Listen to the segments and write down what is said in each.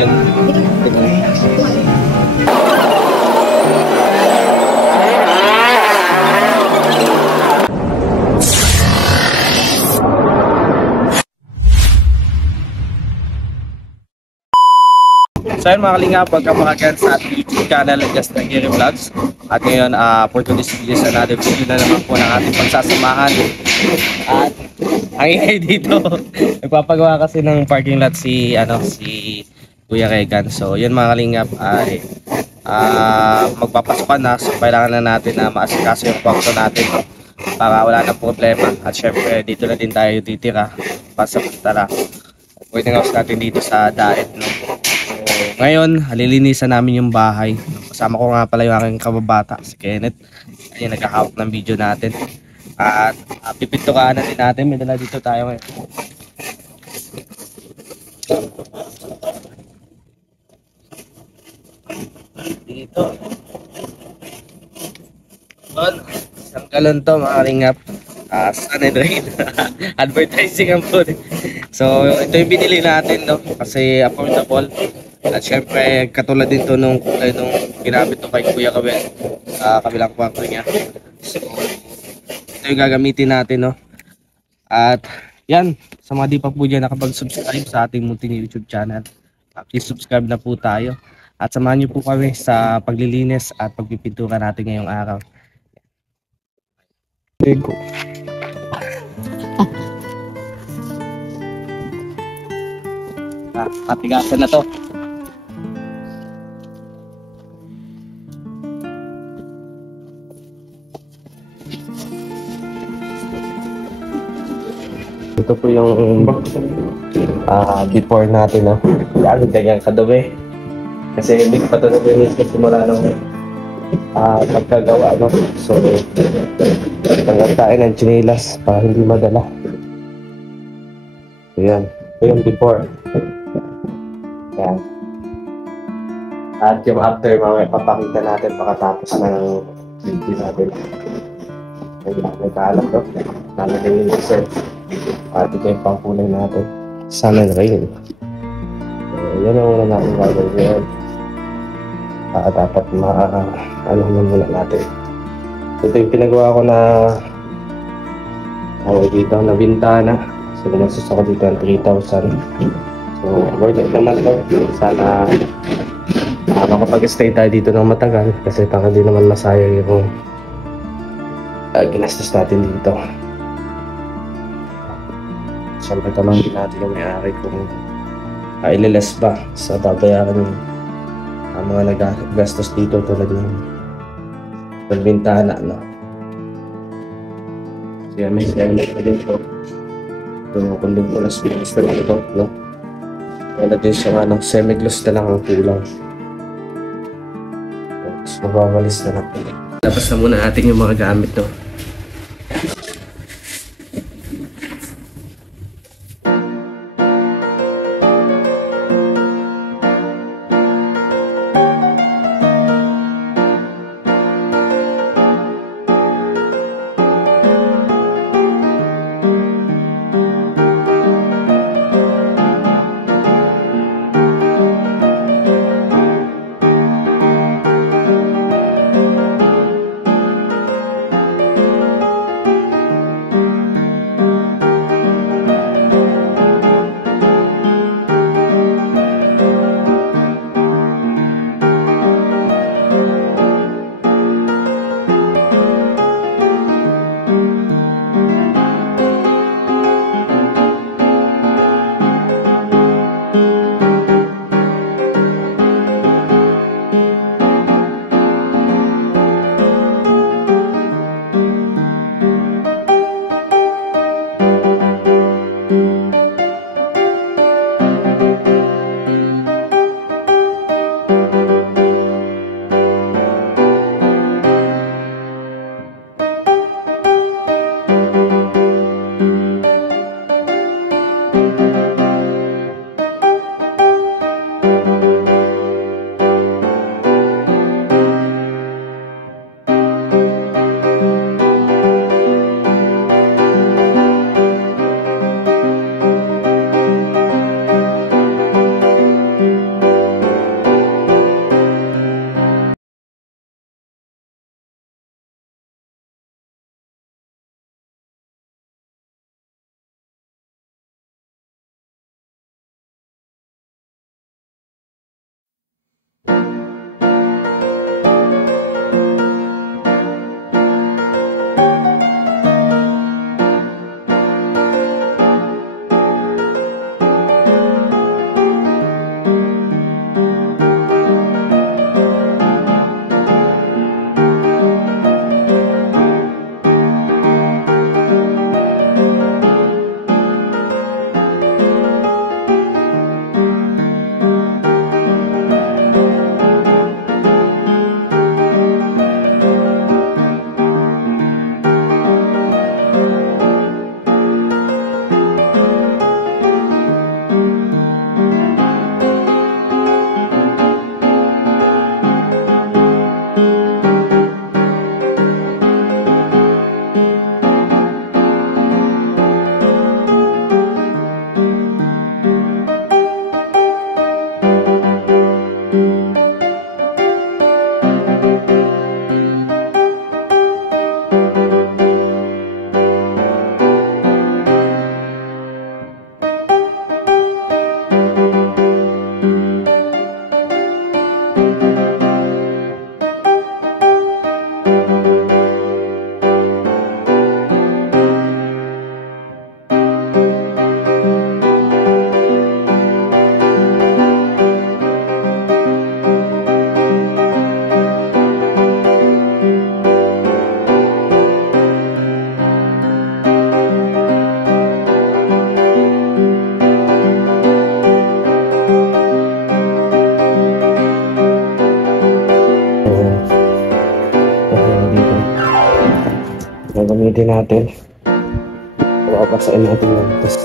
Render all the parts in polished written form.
yun. So yun mga kalingap, welcome back again sa ating YouTube channel, Just Like Gary Vlogs. At ngayon, for today's video, sa another video na naman po ng ating pagsasamahan. At ang ingay dito, nagpapagawa kasi ng parking lot si Kuya Regan. So yun mga kalingap, ay magpapaspan na. So kailangan na natin na maasikaso yung kwarto natin para wala na problema. At syempre dito na din tayo titira pasamantala. Pwede nga natin dito sa daet, no? Ngayon, halilinisan namin yung bahay. Kasama ko nga pala yung aking kababata, si Kenneth. Ayun, naghahawak ng video natin. At pipintukaan na din natin. May dala dito tayo ngayon. Dito. Isang galon to, mga kalingap. Sun and rain. Advertising ang food. So, ito yung binili natin, no? Kasi affordable. At syempre, katulad din to nung kulay nung ginamit to kay Kuya Kabel sa kabilang kwarto niya. So, ito yung gagamitin natin, no? At yan, sa mga di pa po dyan nakapag-subscribe sa ating munting YouTube channel, please subscribe na po tayo. At samahan niyo po kami sa paglilinis at pagpipintura natin ngayong araw. Lego. Patigasan na to. Ito po yung before natin, no? Yan, ganyan kadumi. Kasi hindi pa ito nag-release kasi mula nung pagkagawa, no? So, tanggal tayo ng chinilas para hindi madala. So, yan. Ito yung before. Yan. At yung after, mamaya papakita natin pagkatapos ng video natin. May kaalam, no? Namin yung reset. At ito yung pangkulay natin. Sun and rain. Yan ang una natin gagawin ngayon. Dapat ano muna natin. Ito yung pinagawa ko na dito na bintana. So gumastos ako dito ng 3,000. So worth it naman ito. Sana makapag-stay tayo dito ng matagal. Kasi para di naman masayang yung ginastos natin dito. Siyempre tanongin natin yung may-ari kung ililes ba sa babayaran yung mga nag-gastos dito tulad ng pagbintana, no? Kaya may siyempre na dito. So kung din po nas-finish na dito, no? Wala din siya nga ng semi-gloss na lang ang kulang. Tapos mababalis na lang. Labas na muna natin yung mga gamit, no? gagamitin natin. Papasain natin yung test.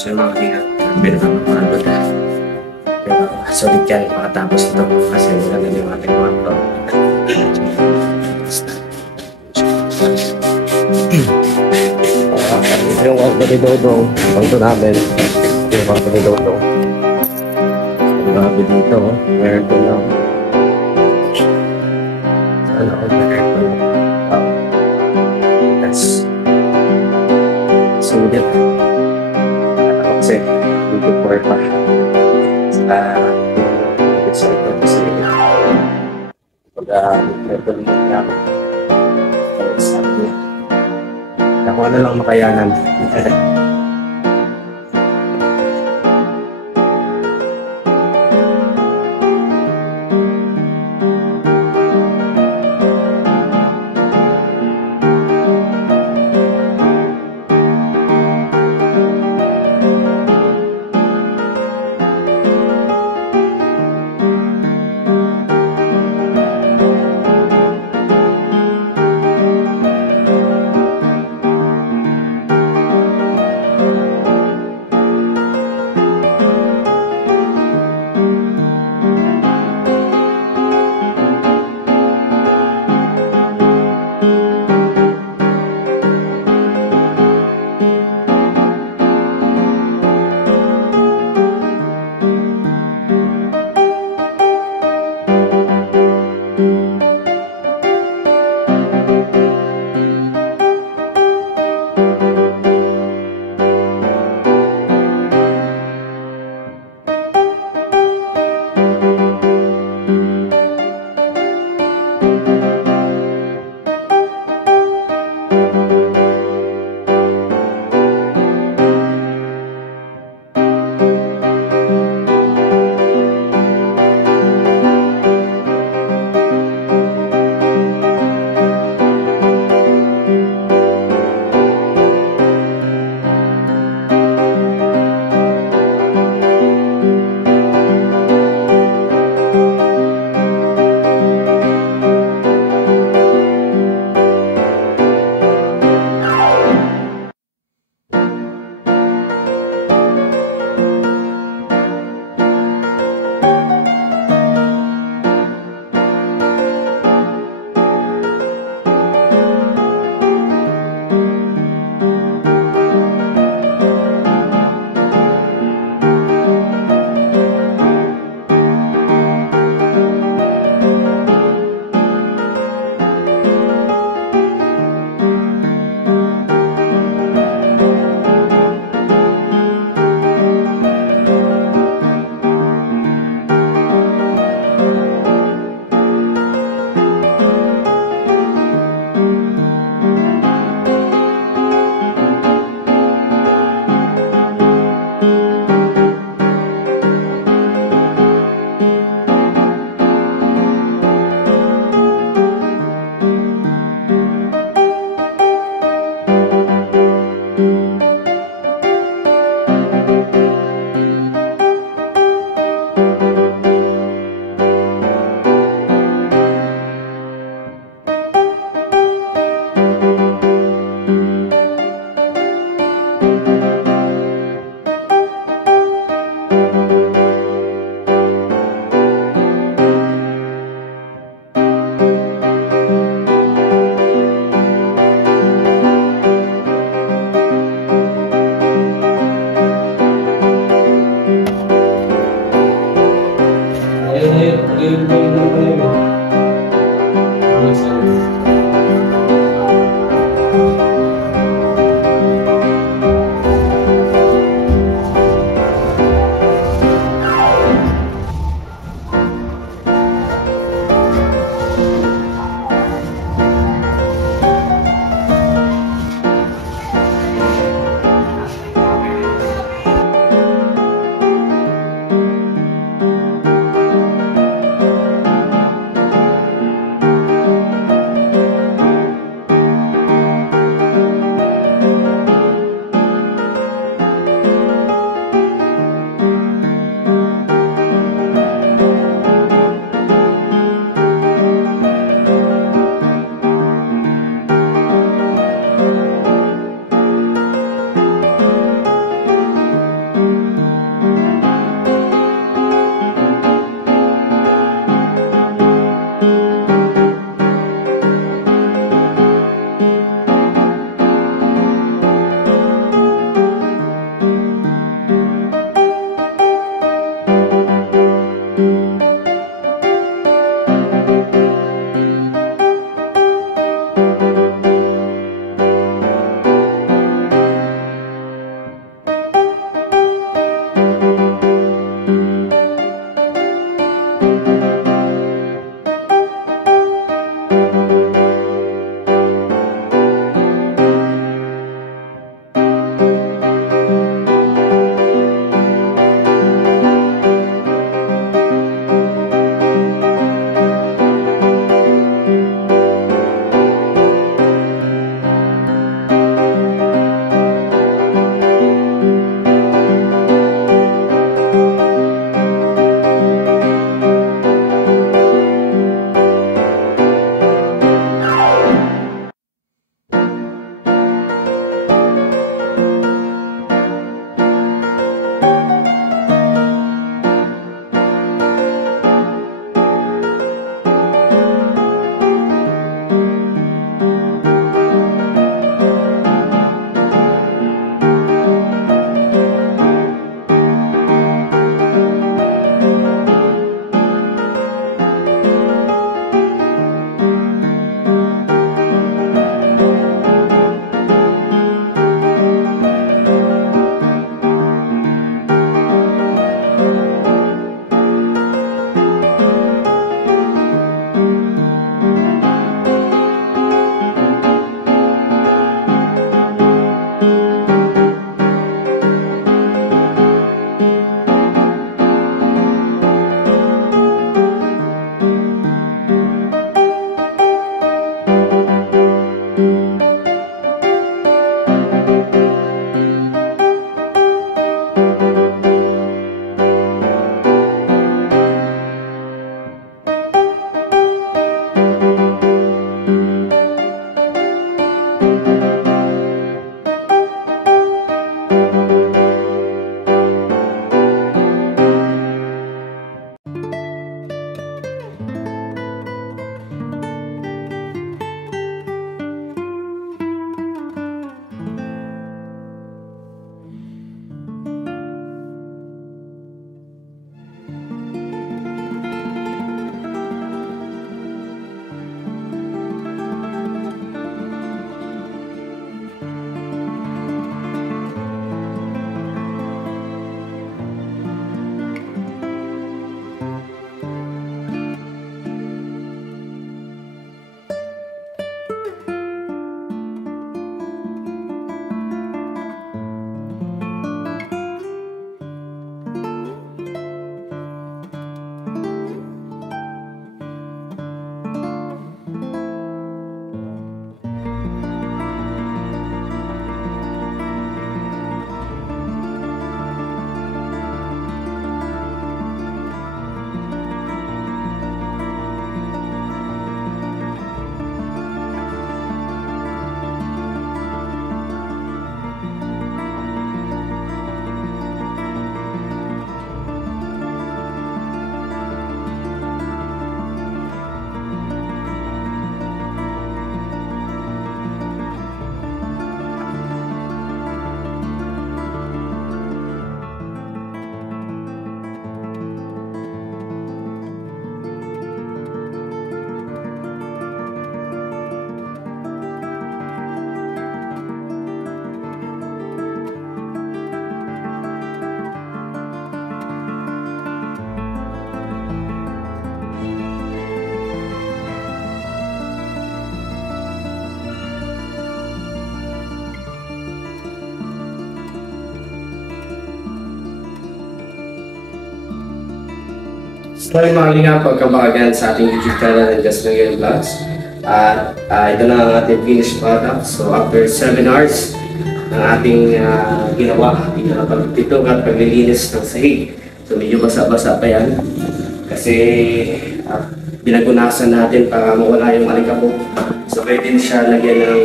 So yung mga kingat, pinaka-mapagod. Pero solid yan makatapos ito kasi wala na yung ating mga ito. Ito yung kwarto ni Dodong. Kwarto namin. Ito yung kwarto ni Dodong. Grabe dito. Meron ko lang. Sana ako na aircon. That's sulit. Kasi dito po pa sa ito kasi pag-ito niya ako sabi niya nakuha na lang makayanan. So yung mga kalingap, pagkabagan sa ating YouTube channel and Just Nagayon Vlogs. At ito na ang ating finished product. So after 7 hours ng ating ginawa, pagtitok at paglilinis ng sahig. So medyo basa-basa pa yan. Kasi pinagunasan natin para mawala yung alikabok. So pwede siya lagyan ng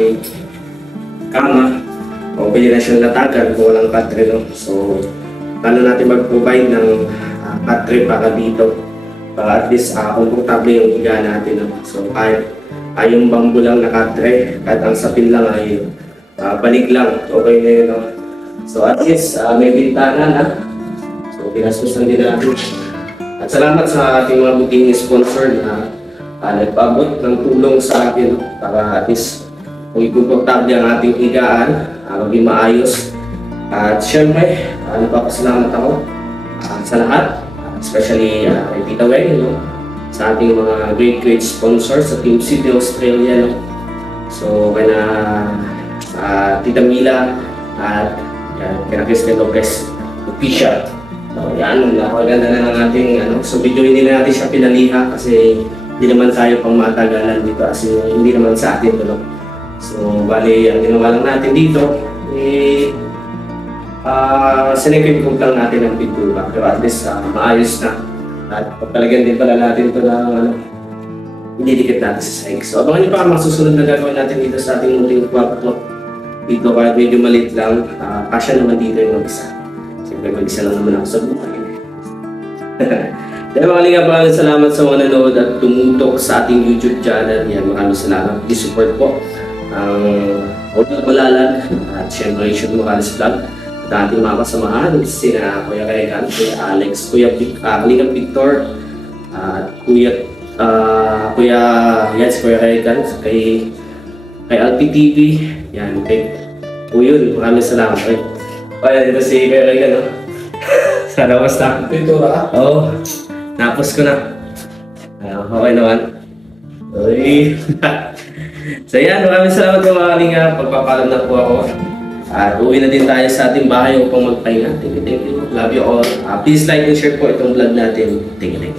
kama o pwede na siyang latagan kung walang patre. No? So paano natin mag-provide ng patre para dito para at least komportable yung higa natin. No? So kahit yung bamboo lang nakatre, kahit ang sapin lang ay balik lang, okay na yun. No? So at least may bintana na. So pinastos lang din natin. At salamat sa ating mga buting sponsor na nagpaabot ng tulong sa atin, no? Para at least kung komportable ang ating higaan, maging maayos. At syempre, nagpapasalamat ako sa lahat, especially kay Tita Wen, no? Sa ating mga great sponsors sa Team City Australia. No? So, kaya Tita Mila at kaya Christian Lopez official. So, yan, napaganda na ng ating so video hindi na natin siya pinaliha kasi hindi naman tayo pang matagalan dito kasi hindi naman sa atin to. No? So, bali, ang ginawa lang natin dito sinekid coat lang natin ang pintura pero at least maayos na. At pagpalagyan din pala natin ito ng ididikit natin sa sahig. So abangan nyo pa ang mga susunod na gagawin natin dito sa ating muling kwarto. Dito kahit medyo maliit lang, kasya naman dito yung mag-isa. Siyempre mag-isa lang naman ako sa buhay. Dahil mga kalingap, maraming salamat sa mga nanood at tumutok sa ating YouTube channel. Yan, maraming salamat. Please support po ang Huwag Malalan at siyempre yung Morales Vlog. At ating mga kasamahan, sina Kuya Kaigan, Kuya Alex, Kuya Kalingap Victor, at Kuya Kaigan, kay Alpi TV, yan, kay Uyun, maraming salamat. Kaya dito si Kuya Kaigan, no? Sana basta. Pintura ka? Oo, napos ko na. Okay naman. Uy. So yan, maraming salamat mga kalingap. Pagpapalam na po ako. At uwi na din tayo sa ating bahay upang magpahinga. Thank you. Love you all. Please like and share po itong vlog natin. Thank you.